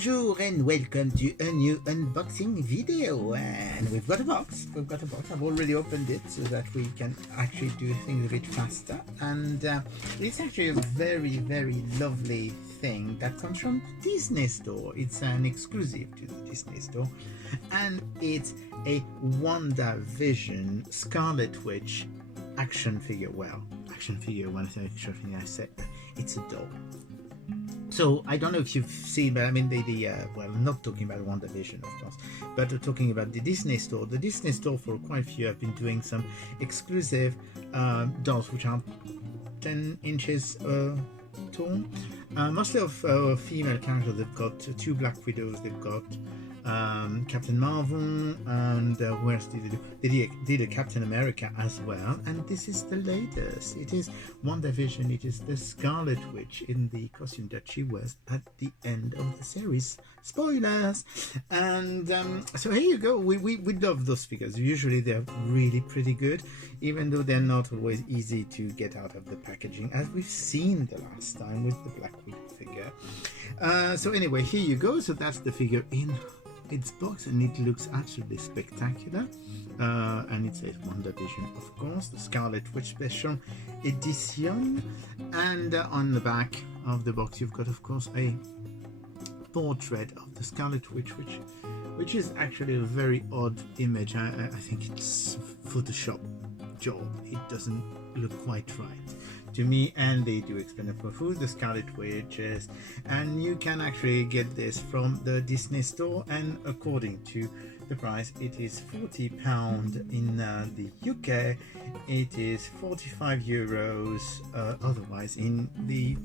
Bonjour and welcome to a new unboxing video, and we've got a box. I've already opened it so that we can actually do things a bit faster, and it's actually a very lovely thing that comes from the Disney store. It's an exclusive to the Disney store, and it's a WandaVision Scarlet Witch action figure. Well, action figure, when I say action figure, I say it's a doll. So I don't know if you've seen, but I mean well, not talking about WandaVision, of course, but talking about the Disney store. The Disney store, for quite a few, have been doing some exclusive dolls which are 10 inches tall, mostly of female characters. They've got 2 Black Widows, they've got Captain Marvel, and where else did they do? They did a Captain America as well, and this is the latest. It is WandaVision. It is the Scarlet Witch in the costume that she wears at the end of the series. Spoilers! And so here you go. We love those figures. Usually they're really pretty good, even though they're not always easy to get out of the packaging, as we've seen the last time with the Black Widow figure. So anyway, here you go. So that's the figure in its box, and it looks absolutely spectacular, and it says WandaVision, of course, the Scarlet Witch Special Edition. And on the back of the box you've got, of course, a portrait of the Scarlet Witch, which is actually a very odd image. I think it's Photoshop job. It doesn't look quite right to me, and they do explain who the Scarlet Witch is, and you can actually get this from the Disney store, and according to the price, it is £40 in the UK. It is 45 euros otherwise in the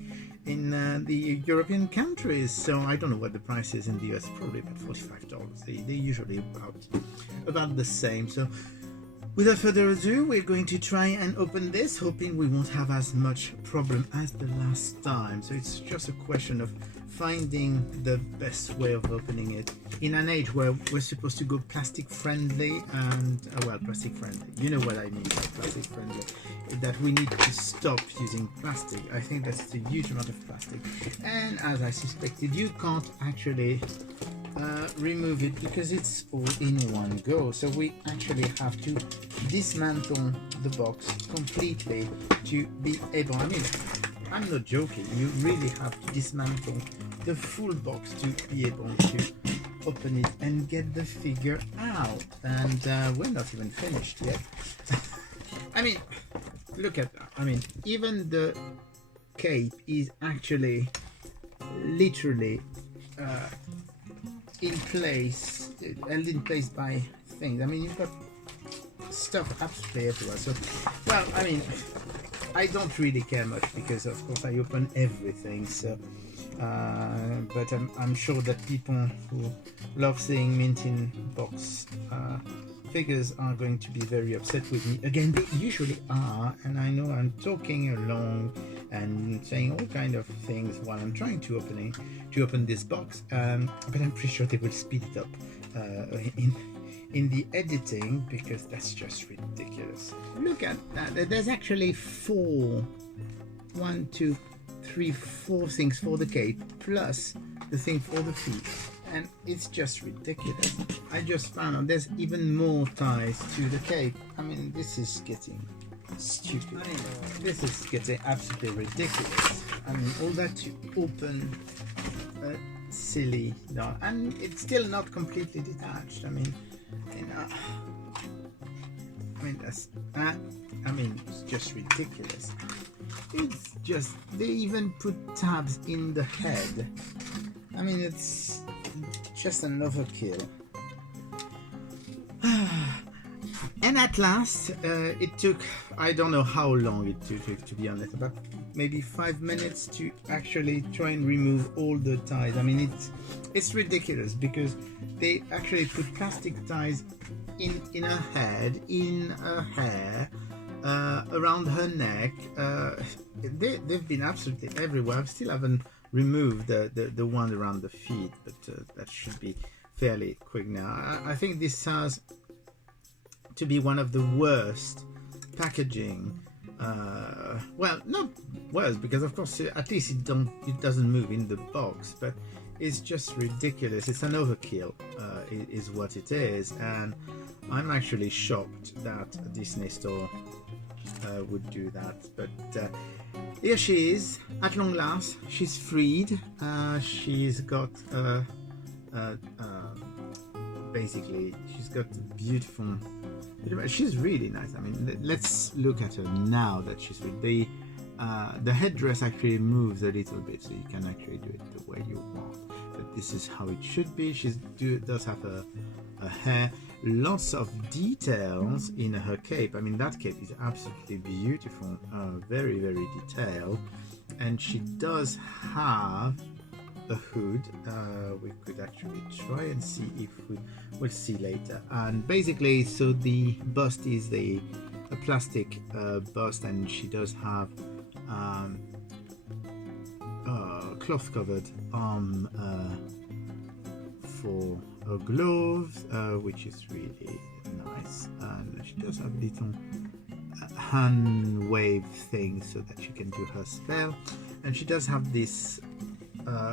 European countries. So I don't know what the price is in the US. Probably about $45. They usually about the same. So without further ado, we're going to try and open this, hoping we won't have as much problem as the last time. So it's just a question of finding the best way of opening it in an age where we're supposed to go plastic friendly, and well, plastic friendly, you know what I mean by plastic friendly, that we need to stop using plastic. I think that's a huge amount of plastic, and as I suspected, you can't actually remove it because it's all in one go. So we actually have to dismantle the box completely to be able, I mean, I'm not joking, you really have to dismantle the full box to be able to open it and get the figure out. And we're not even finished yet. I mean, look at that. I mean, even the cape is actually literally in place, held in place by things. I mean, you've got stuff absolutely everywhere. So, well, I mean, I don't really care much because, of course, I open everything. So, but I'm sure that people who love seeing mint in box figures are going to be very upset with me. Again, they usually are, and I know I'm talking along and saying all kind of things while I'm trying to open this box, but I'm pretty sure they will speed it up in the editing, because that's just ridiculous. Look at that. There's actually 4 things for the cape plus the thing for the feet, and it's just ridiculous. I just found out there's even more ties to the cape. I mean, this is getting stupid. I mean, this is getting absolutely ridiculous. I mean, all that to open a silly doll, and it's still not completely detached. I mean, you know, that's I mean, it's just ridiculous. It's just, they even put tabs in the head. I mean, it's just an overkill. And at last, it took, I don't know how long it took, to be honest, about maybe 5 minutes to actually try and remove all the ties. I mean, it's ridiculous because they actually put plastic ties in her head, in her hair, around her neck. They've been absolutely everywhere. I still haven't removed the one around the feet, but that should be fairly quick now. I think this has to be one of the worst packaging. Well, not worse, because of course at least it doesn't move in the box, but is just ridiculous. It's an overkill, is what it is, and I'm actually shocked that a Disney store would do that. But here she is, at long last. She's freed. She's got basically, she's got beautiful. She's really nice. I mean, let's look at her now that she's freed. The headdress actually moves a little bit, so you can actually do it the way you want. But this is how it should be. She does have a hair, lots of details in her cape. I mean, that cape is absolutely beautiful, very, very detailed. And she does have a hood. We could actually try and see if we'll see later. And basically, so the bust is a plastic bust, and she does have cloth covered arm for her gloves, which is really nice. And she does have little hand wave thing so that she can do her spell. And she does have this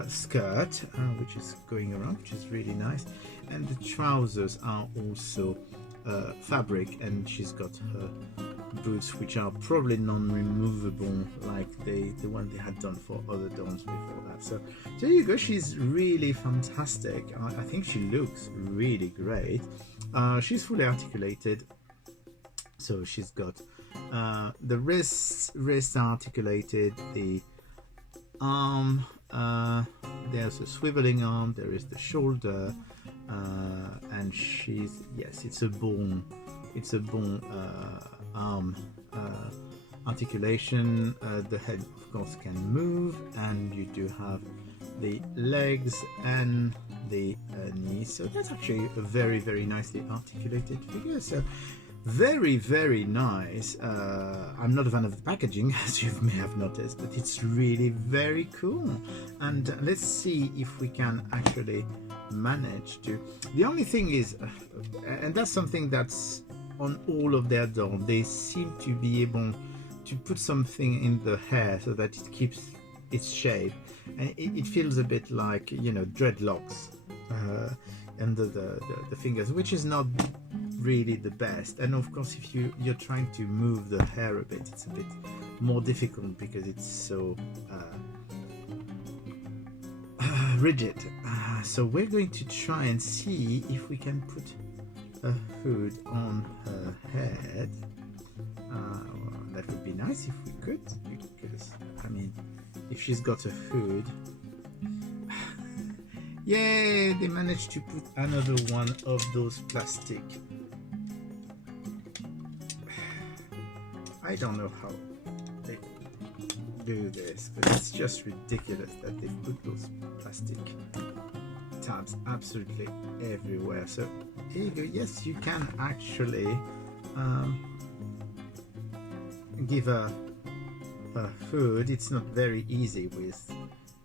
skirt which is going around, which is really nice. And the trousers are also fabric, and she's got her boots, which are probably non-removable, like the one they had done for other dolls before that. So there you go. She's really fantastic. I think she looks really great. She's fully articulated, so she's got the wrists are articulated, the arm, there's a swiveling arm, there is the shoulder, and she's, yes, it's a bone arm articulation. The head of course can move, and you do have the legs and the knees, so that's actually a very, very nicely articulated figure. So very, very nice. I'm not a fan of the packaging, as you may have noticed, but it's really very cool. And let's see if we can actually manage to. The only thing is, and that's something that's on all of their dolls, they seem to be able to put something in the hair so that it keeps its shape, and it feels a bit like, you know, dreadlocks under the fingers, which is not really the best. And of course, if you're trying to move the hair a bit, it's a bit more difficult because it's so rigid. So we're going to try and see if we can put a hood on her head. That would be nice if we could, because I mean, if she's got a hood. Yay, they managed to put another one of those plastic. I don't know how they do this, but it's just ridiculous that they put those plastic tabs absolutely everywhere. So here you go. Yes, you can actually give a hood. It's not very easy with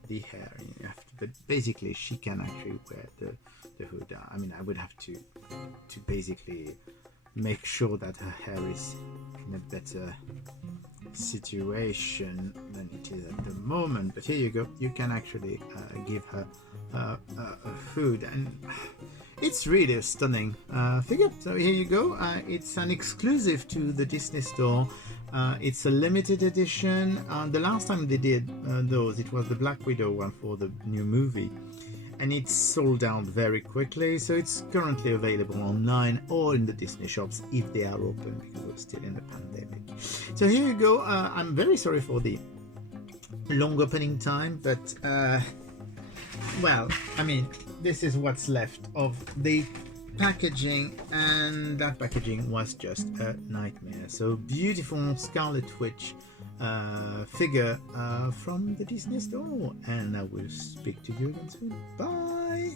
the hair, you have to, but basically she can actually wear the hood. I mean, I would have to basically make sure that her hair is in a better situation than it is at the moment. But here you go, you can actually give her a hood, and it's really a stunning figure. So here you go. It's an exclusive to the Disney store. It's a limited edition. The last time they did those, it was the Black Widow one for the new movie, and it's sold out very quickly. So it's currently available online or in the Disney shops if they are open, because we're still in the pandemic. So here you go. I'm very sorry for the long opening time, but well, I mean, this is what's left of the packaging, and that packaging was just a nightmare. So beautiful Scarlet Witch figure from the Disney store, and I will speak to you again soon. Bye.